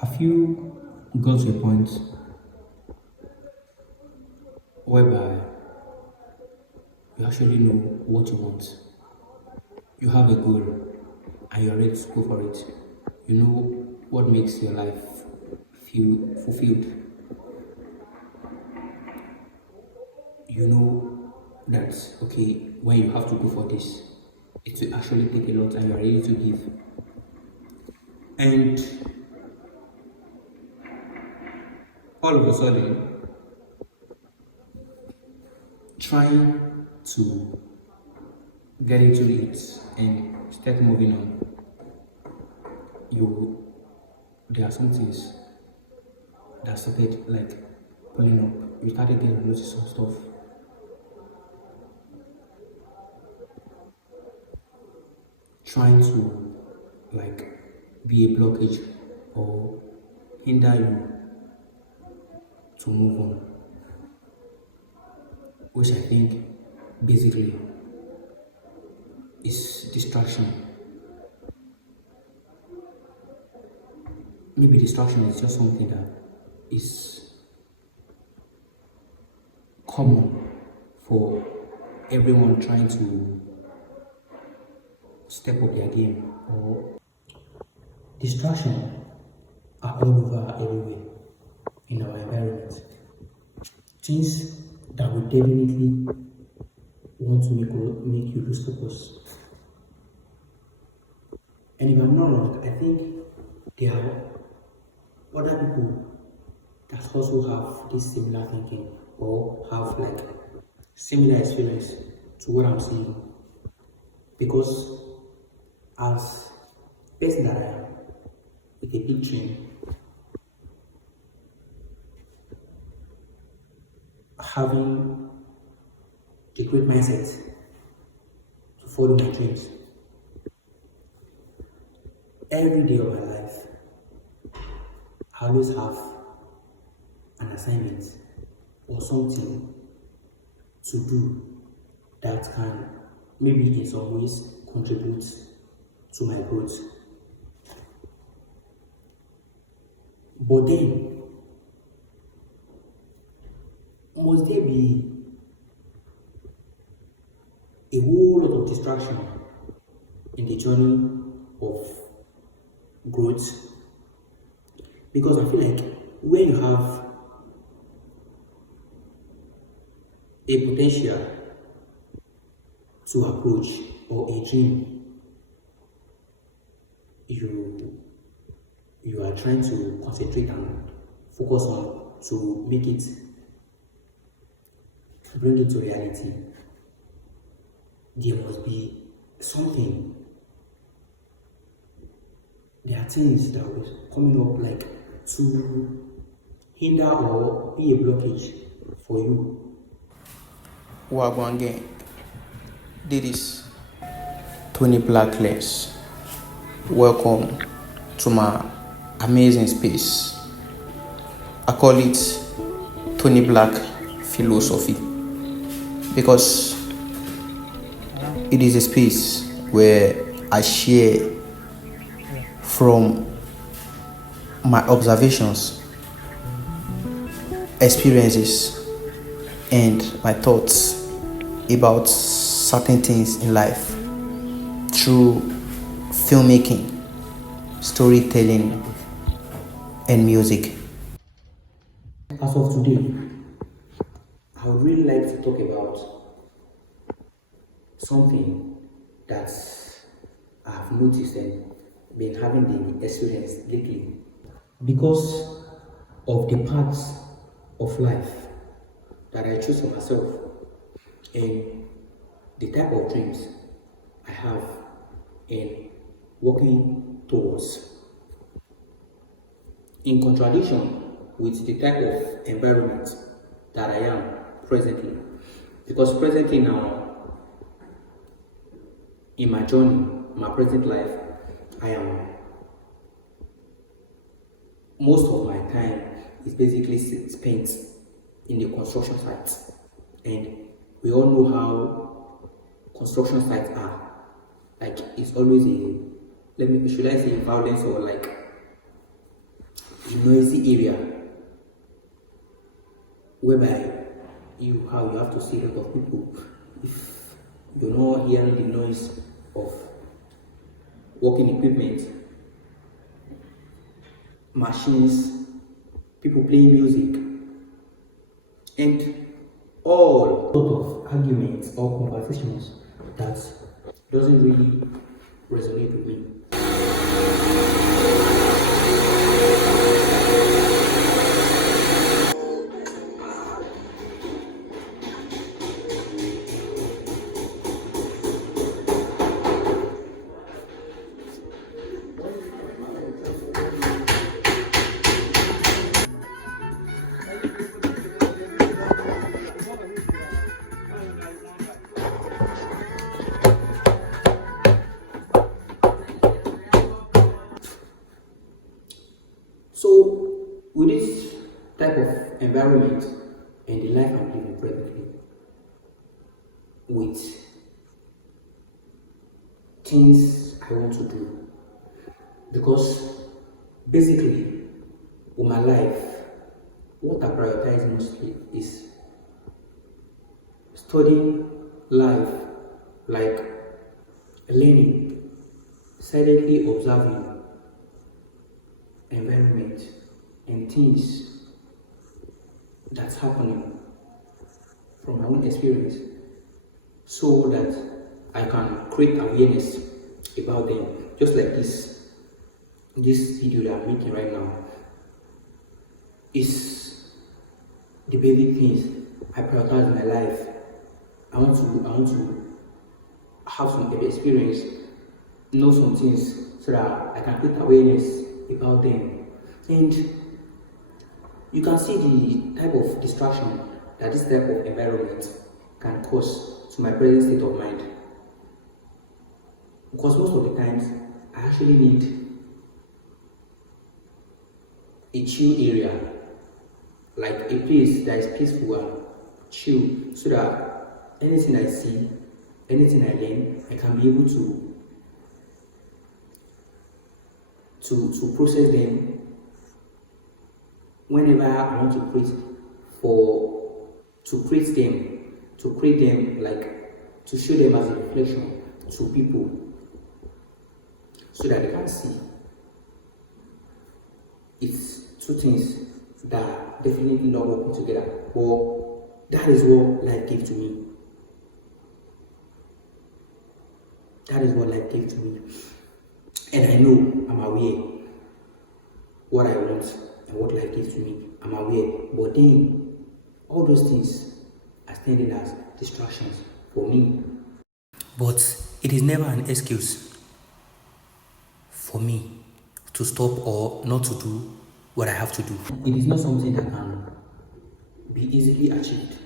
Have you got to a point whereby you actually know what you want? You have a goal and you're ready to go for it. You know what makes your life feel fulfilled. You know that, okay, when you have to go for this, it will actually take a lot and you're ready to give. And all of a sudden, trying to get into it and start moving on, there are some things that started like pulling up. You started getting notice some stuff. Trying to like be a blockage or hinder you to move on. Which I think basically is distraction. Maybe distraction is just something that is common for everyone trying to step up their game, or distraction are all over everywhere in our environment. Things that will definitely want to make you lose focus. And if I'm not wrong, I think there are other people that also have this similar thinking or have like similar experience to what I'm saying. Because as person that I am with a big dream, having the great mindset to follow my dreams, every day of my life, I always have an assignment or something to do that can maybe in some ways contribute to my growth. But then, must there be a whole lot of distraction in the journey of growth? Because I feel like when you have a potential to approach or a dream, you are trying to concentrate and focus on to make it, to bring it to reality, there must be something. There are things that will be coming up like to hinder or be a blockage for you. Wagwan gang. This is Tony Blackless. Welcome to my amazing space. I call it Tony Black Philosophy because it is a space where I share from my observations, experiences, and my thoughts about certain things in life through filmmaking, storytelling, and music. As of today, I would really like to talk about something that I've noticed and been having the experience lately. Because of the paths of life that I choose for myself and the type of dreams I have in working towards, in contradiction with the type of environment that I am presently. Because presently now, in my journey, my present life, I am, most of my time is basically spent in the construction sites. And we all know how construction sites are. Like, it's always should I say violence, or like a noisy area whereby you have to see a lot of people. If you're not hearing the noise of working equipment, machines, people playing music, and all lot of arguments or conversations that doesn't really resonate with me. So, with this type of environment and the life I'm living presently, with things I want to do, because basically, with my life, what I prioritize mostly is studying life, like learning, silently observing environment and things that's happening from my own experience, so that I can create awareness about them. Just like this video that I'm making right now is the basic things I prioritize in my life. I want to have some experience, know some things so that I can create awareness about them. And you can see the type of distraction that this type of environment can cause to my present state of mind. Because most of the times I actually need a chill area, like a place that is peaceful and chill, so that anything I see, anything I learn, I can be able to process them whenever I want to create them, like to show them as a reflection to people so that they can see. It's two things that definitely not working together, but that is what life gives to me. That is what life gives to me. And I know, I'm aware what I want and what life gives to me. I'm aware. But then, all those things are standing as distractions for me. But it is never an excuse for me to stop or not to do what I have to do. It is not something that can be easily achieved.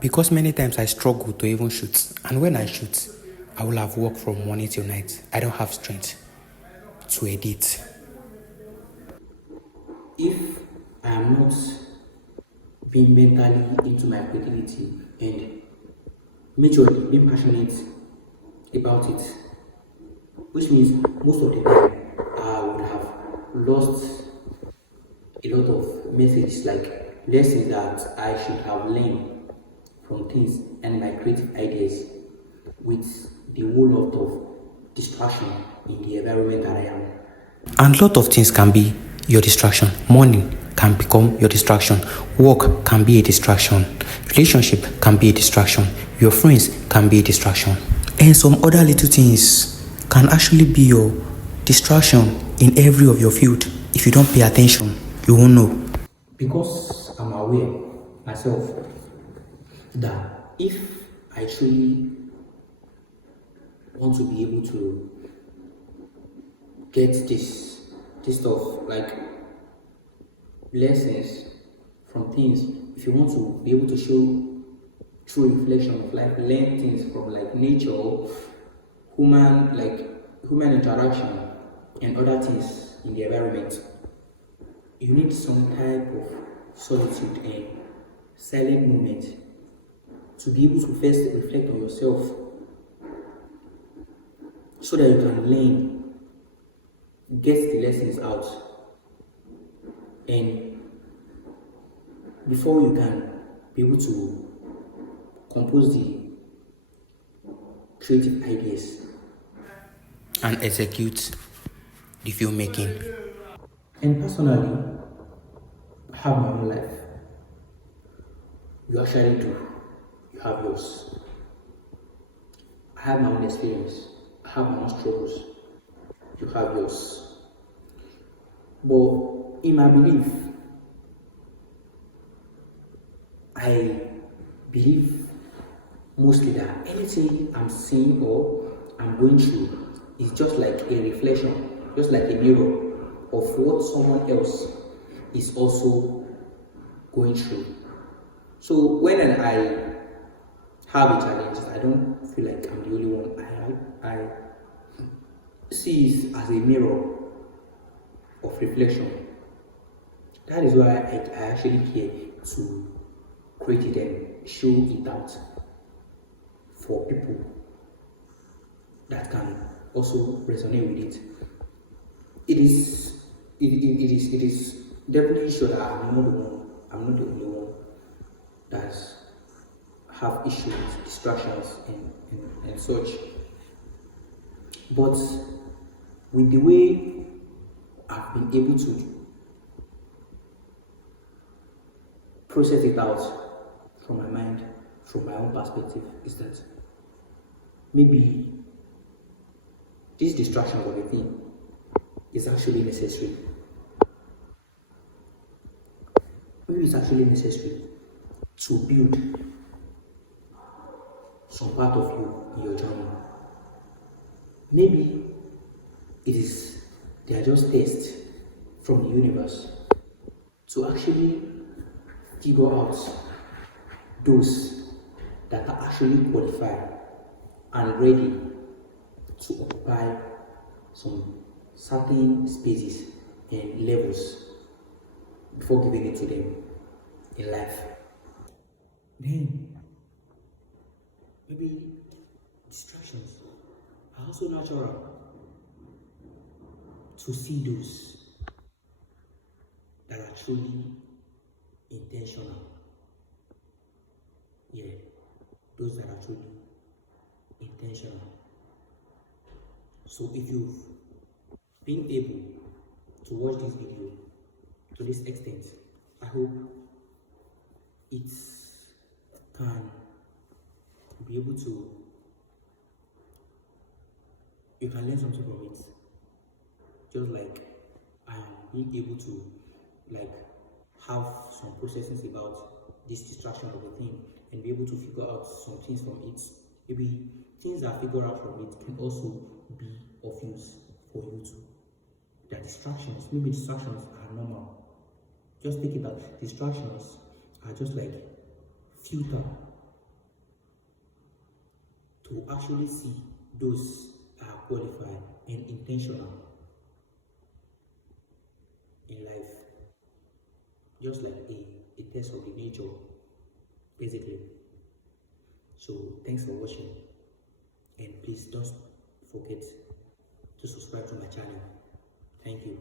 Because many times I struggle to even shoot, and when I shoot, I will have worked from morning till night. I don't have strength to edit. If I am not being mentally into my creativity and majorly being passionate about it, which means most of the time I would have lost a lot of messages, like lessons that I should have learned from things and my creative ideas, with the whole lot of distraction in the environment that I am. And a lot of things can be your distraction. Money can become your distraction. Work can be a distraction. Relationship can be a distraction. Your friends can be a distraction. And some other little things can actually be your distraction in every of your field. If you don't pay attention, you won't know. Because I'm aware myself that if I truly want to be able to get this stuff, like lessons from things, if you want to be able to show true reflection of life, learn things from like nature, human interaction and other things in the environment, you need some type of solitude and silent moment to be able to first reflect on yourself, so that you can learn, get the lessons out, And before you can be able to compose the creative ideas and execute the filmmaking. and personally have my own life. You actually do. You have yours. I have my own experience. I have my own struggles. You have yours. But in my belief, I believe mostly that anything I'm seeing or I'm going through is just like a reflection, just like a mirror of what someone else is also going through. So when I have a challenge, I don't feel like I'm the only one. I see it as a mirror of reflection. That is why I actually care to create it and show it out for people that can also resonate with it. It is definitely sure that I'm not the only one that have issues, distractions and such. But with the way I've been able to process it out from my mind, from my own perspective, is that maybe this distraction of a thing is actually necessary. Maybe it's actually necessary to build some part of you in your journey. Maybe they are just tests from the universe to actually figure out those that are actually qualified and ready to occupy some certain spaces and levels before giving it to them in life. Then maybe distractions are also natural to see those that are truly intentional. Yeah, those that are truly intentional. So if you've been able to watch this video to this extent, I hope it can be able to, you can learn something from it. Just like I am being able to like have some processes about this distraction of a thing and be able to figure out some things from it. Maybe things that I figure out from it can also be of use for you too. There are distractions. Maybe distractions are normal. Just think about distractions are just like filter to actually see those that are qualified and intentional in life. Just like a test of the nature, basically. So thanks for watching, and please don't forget to subscribe to my channel. Thank you.